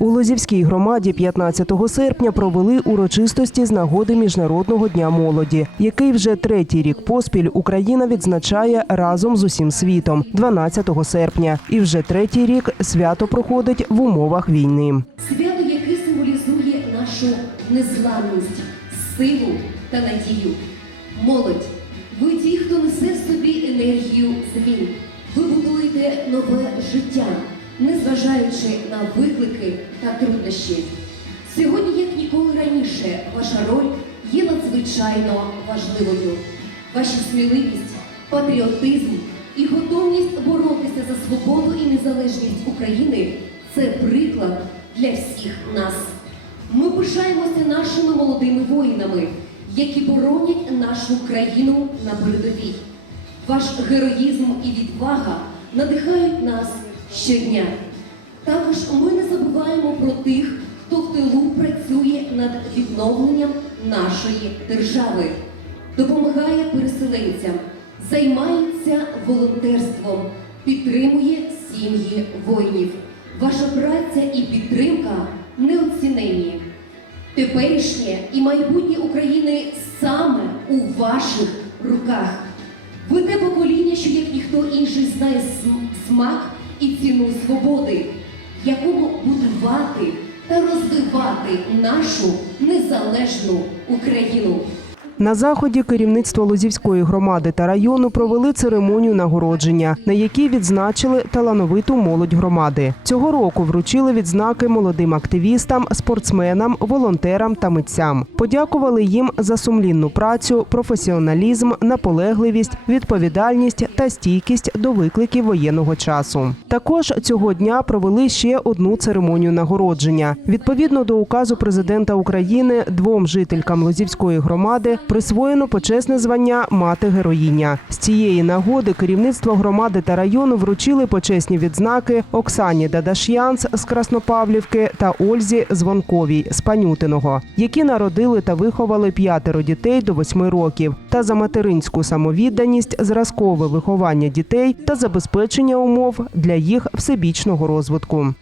У Лозівській громаді 15 серпня провели урочистості з нагоди Міжнародного дня молоді, який вже третій рік поспіль Україна відзначає разом з усім світом 12 серпня. І вже третій рік свято проходить в умовах війни. Свято, яке символізує нашу незламність, силу та надію. Молодь, ви ті, хто несе в собі енергію змін. Ви будуєте нове життя, незважаючи на виклики та труднощі. Сьогодні, як ніколи раніше, ваша роль є надзвичайно важливою. Ваша сміливість, патріотизм і готовність боротися за свободу і незалежність України це приклад для всіх нас. Ми пишаємося нашими молодими воїнами, які боронять нашу країну на передовій. Ваш героїзм і відвага надихають нас щодня. Також ми не забуваємо про тих, хто в тилу працює над відновленням нашої держави, допомагає переселенцям, займається волонтерством, підтримує сім'ї воїнів. Ваша праця і підтримка неоціненні. Теперішнє і майбутнє України саме у ваших руках. Ви те покоління, що як ніхто інший знає смак і ціну свободи, будувати та розвивати нашу незалежну Україну. На заході керівництво Лозівської громади та району провели церемонію нагородження, на якій відзначили талановиту молодь громади. Цього року вручили відзнаки молодим активістам, спортсменам, волонтерам та митцям. Подякували їм за сумлінну працю, професіоналізм, наполегливість, відповідальність та стійкість до викликів воєнного часу. Також цього дня провели ще одну церемонію нагородження. Відповідно до указу президента України, двом жителькам Лозівської громади присвоєно почесне звання мати героїня. З цієї нагоди керівництво громади та району вручили почесні відзнаки Оксані Дадаш'янц з Краснопавлівки та Ользі Звонковій з Панютиного, які народили та виховали п'ятеро дітей до восьми років, та за материнську самовідданість, зразкове виховання дітей та забезпечення умов для їх всебічного розвитку.